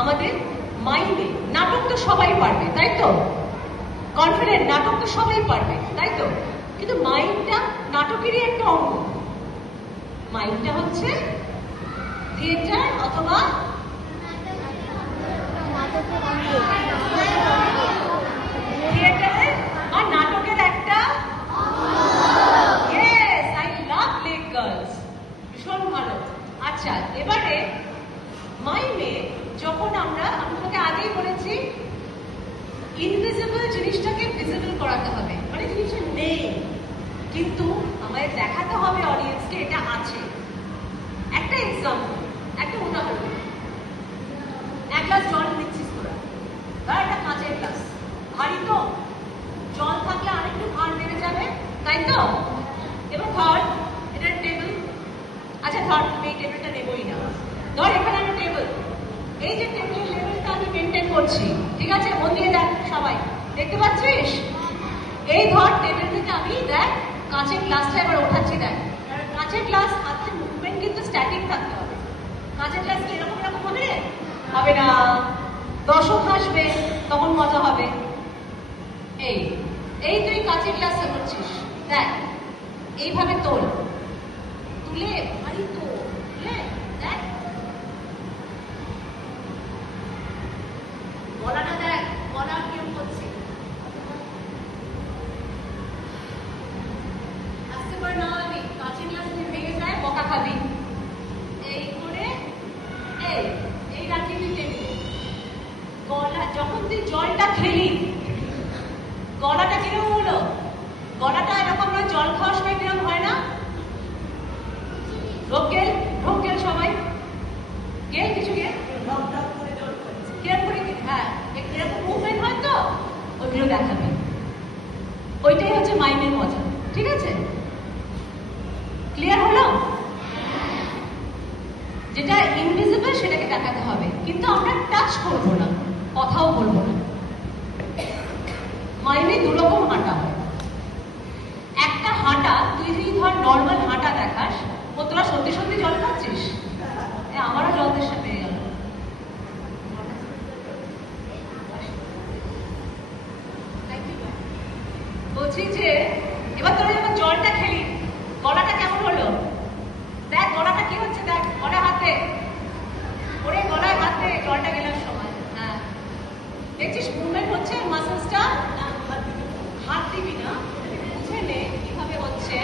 আমাদের মাইন্ডে নাটক তো সবাই পারবে, তাই তো? কনফিডেন্ট, নাটক তো সবাই পারবে, তাই তো? কিন্তু মাইন্ডটা নাটকেরই একটা অঙ্গ। মাইন্ডটা হচ্ছে থিয়েটার অথবা থিয়েটারের আর নাটকের একটা। Yes, I love lake girls, ভীষণ ভালো। আচ্ছা, এবারে মাইমে যখন আমি তোমাকে আগেই বলেছি ইনভিজিবল জিনিসটাকে ভিজিবল করাতে হবে, মানে জিনিসটা নেই কিন্তু আমায় দেখাতে হবে অডিয়েন্সকে এটা আছে। একটা এক্সাম্পল, একটা উদাহরণ, এক গ্লাস জল নিচ্ছিস তোরা, ধর একটা কাঁচের গ্লাস, ভারী তো, জল থাকলে আরেকটু ভার বেড়ে যাবে, তাই তো? এবং ধর এটা টেবিল, আচ্ছা ধর তুমি এই টেবিলটা নেবই না, ধর এখানে একটা টেবিল, এই যে টেবিলের লেভেলটা আমি মেনটেন করছি, ঠিক আছে? মন দিয়ে দেখ সবাই, দেখতে পাচ্ছিস? এই ধর টেবিল থেকে আমি দেখ কাঁচের গ্লাসটা এবার ওঠাচ্ছি, দেখ কাঁচের গ্লাস হাতের মুভমেন্ট কিন্তু স্ট্যাটিক থাকতে হবে। কাঁচের গ্লাস কি এরকম এরকম হবে? হবে না, দর্শক হাসবে, তখন মজা হবে। এই এই তুই কাঁচের গ্লাসটা করছিস, দেখ এইভাবে তোল, তুলে ভারী তোল, তুলে দেখ গলাটা, দেখ গলা কিরকম করছে, আসতে পারে না আমি কাঁচের গ্লাস যদি ভেঙে যায় বকা খাবি। এই করে এই রাখি তুই টেবিলে, গলা যখন তুই জলটা খেলি গলাটা কিরকম হলো? গলাটা এরকম না, জল খাওয়ার সময় কিরকম হয় না? ঢোক গেল সবাই গেল, কিছু গেল কিরকম করে, হ্যাঁ এরকম মুভমেন্ট হয় তো, ওইগুলো দেখাবে। ওইটাই হচ্ছে মাইমের মজা, ঠিক আছে? ক্লিয়ার হলো? যেটা ইনভিজিবল সেটাকে দেখাতে হবে, কিন্তু আমরা টাচ করবো না, কথাও বলবো না। মাইমে দুরকম হাঁটা হয়। একটা হাঁটা, তুই যদি ধর নর্মাল হাঁটা দেখাস, ও তোরা সত্যি সত্যি জল খাচ্ছিস, আমারও জল তেষ্টা পেয়ে গেল। বলছি যে এবার তোরা যখন জলটা খেলি গলাটা কেমন হলো? দেখ গলাটা কি হচ্ছে, দেখ গলায় হাতে, ওরে গলায় হাতে জলটা গেলার সময়, হ্যাঁ দেখছিস মুভমেন্ট হচ্ছে, মাসেলসটা হাত দিবি না, বুঝে নে কিভাবে হচ্ছে।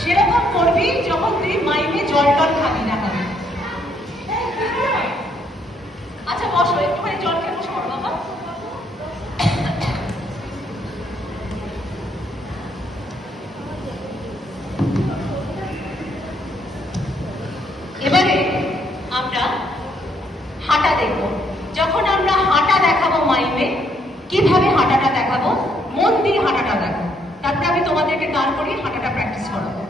সেরকম করবি যখন তুই মাইমে জল টল খাবি না খাবি। আচ্ছা বসো, একটুখানি জল খেয়ে বসে পড়ো বাবা। এবারে আমরা হাঁটা দেখব। যখন আমরা হাঁটা দেখাবো মাইমে, কিভাবে হাঁটাটা দেখাবো, মন দিয়ে হাঁটাটা দেখো, তারপরে আমি তোমাদেরকে দাঁড় করিয়ে হাঁটাটা প্র্যাকটিস করাবো।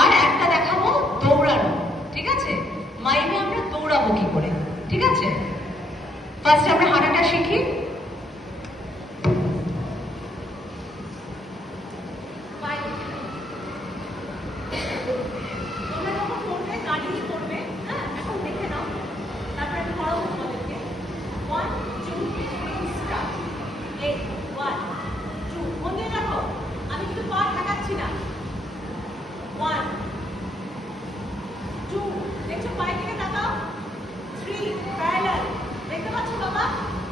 আর একটা দেখাবো দৌড়ানো, ঠিক আছে? মাইমে আমরা দৌড়াবো কি করে, ঠিক আছে? ফার্স্ট আমরা হাঁটাটা শিখি। দেখতে পাচ্ছ বাবা?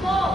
4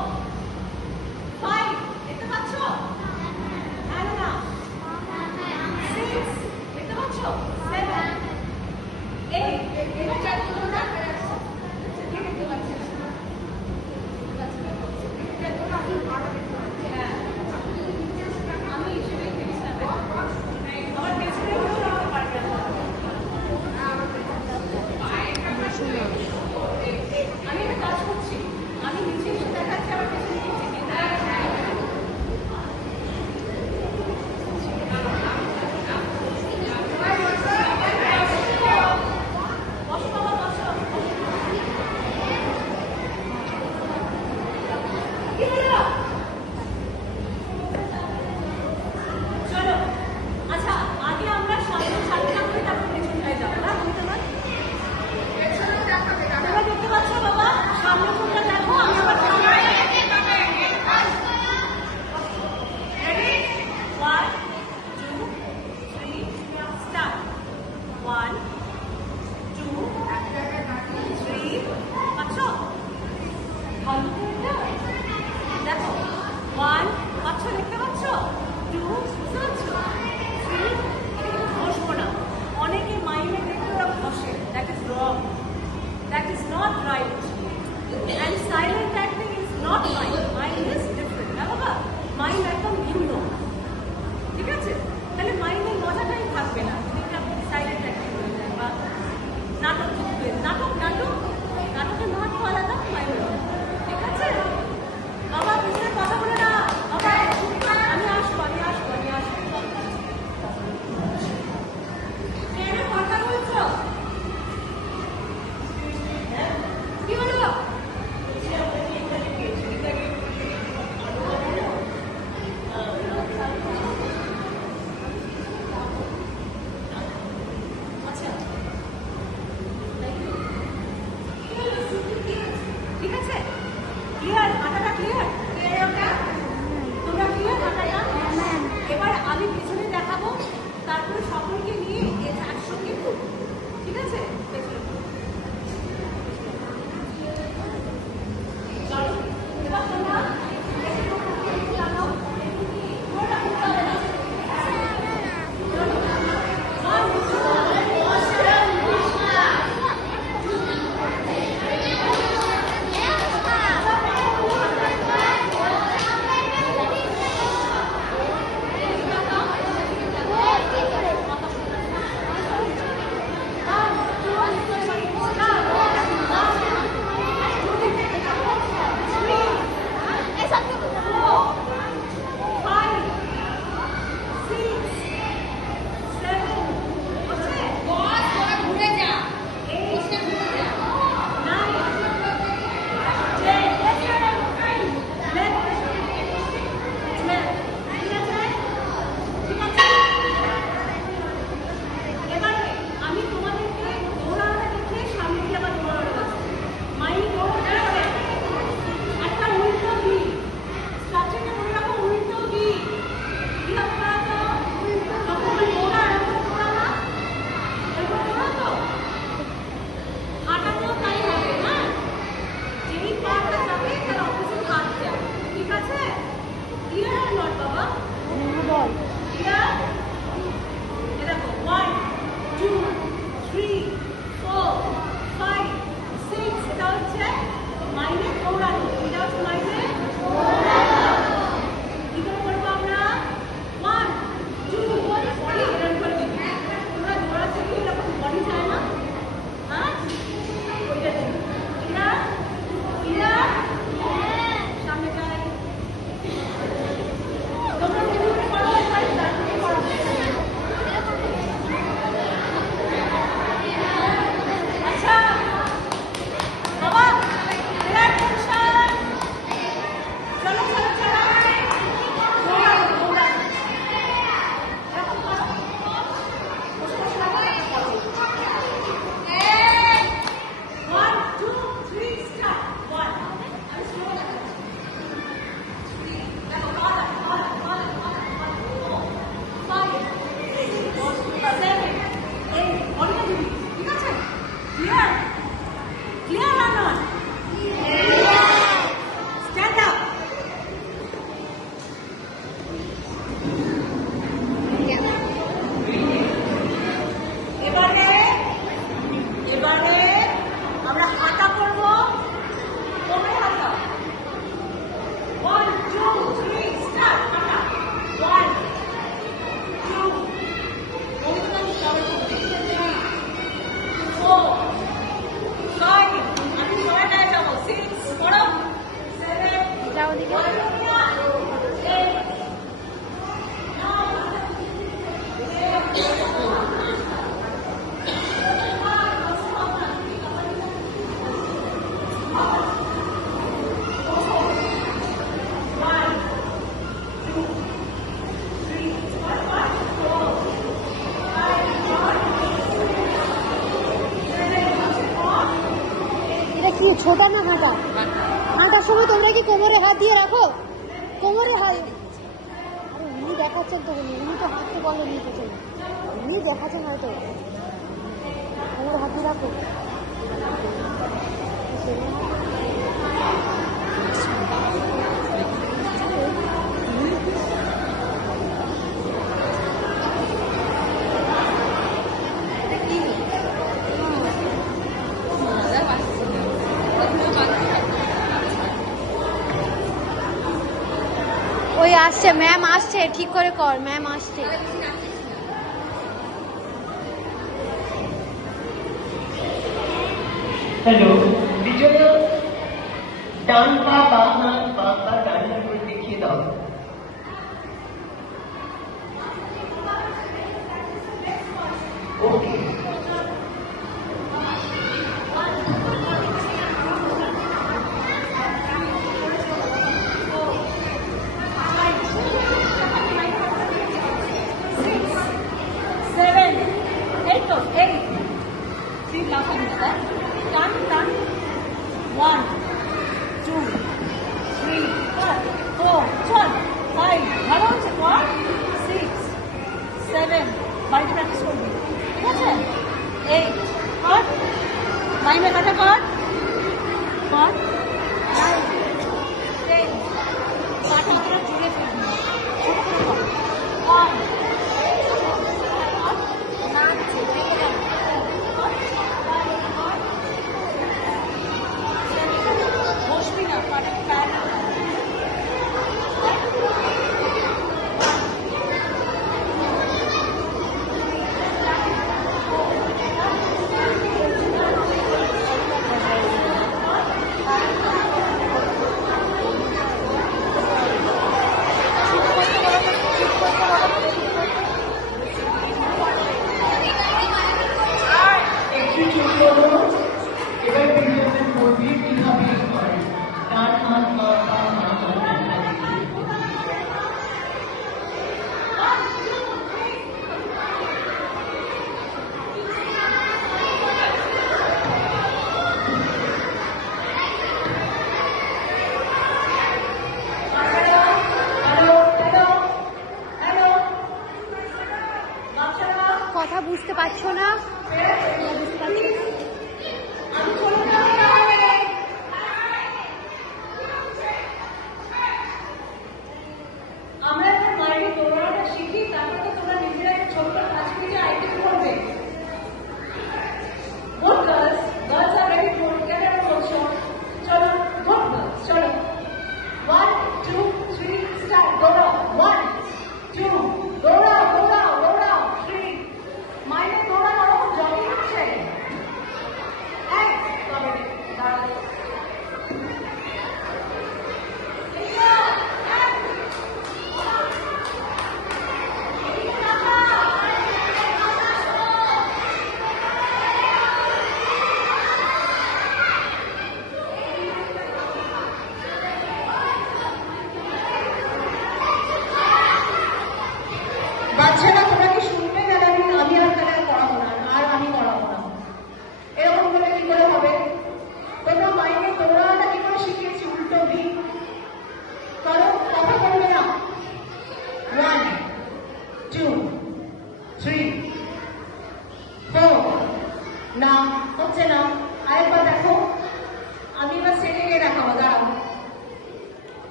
not? Stand up. এবারে আমরা হাঁটা করব। কোমরে হাত দাও। 1 2 3 স্টার্ট। হাঁটা 1 2 অনুদান সবাই করবে 3 4 5 আমি সবাই গায়ে যাবো 6 করো 7 যাও দিকে 8 কি ছোটা না হাঁটা হাঁটার সময় তোমরা কি কোমরে হাত দিয়ে রাখো কোমরে হাত আরে উনি দেখাচ্ছেন তো উনি তো হাঁটতে বলেন নি কিছু উনি দেখাচ্ছেন হয়তো কোমরে হাত দিয়ে রাখো ওই আসছে ম্যাম আসছে ঠিক করে কর ম্যাম আসছে হ্যালো বিজয় ডান পা বাম হাত বাম পা ডান হাত করে দেখিয়ে দাও ওকে Done. 1 2 3 4 5 ভালো হচ্ছে 6 7 বাড়িতে প্র্যাকটিস করবি ঠিক আছে 8 কর 9 কাটা কর 9 10 কাটা করে জুড়ে ফেলবি ছোট করে কর 1 নাচছে ভেঙে যাবে বসবি না পাটা প্যার ঠিক করতে বলো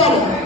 চলো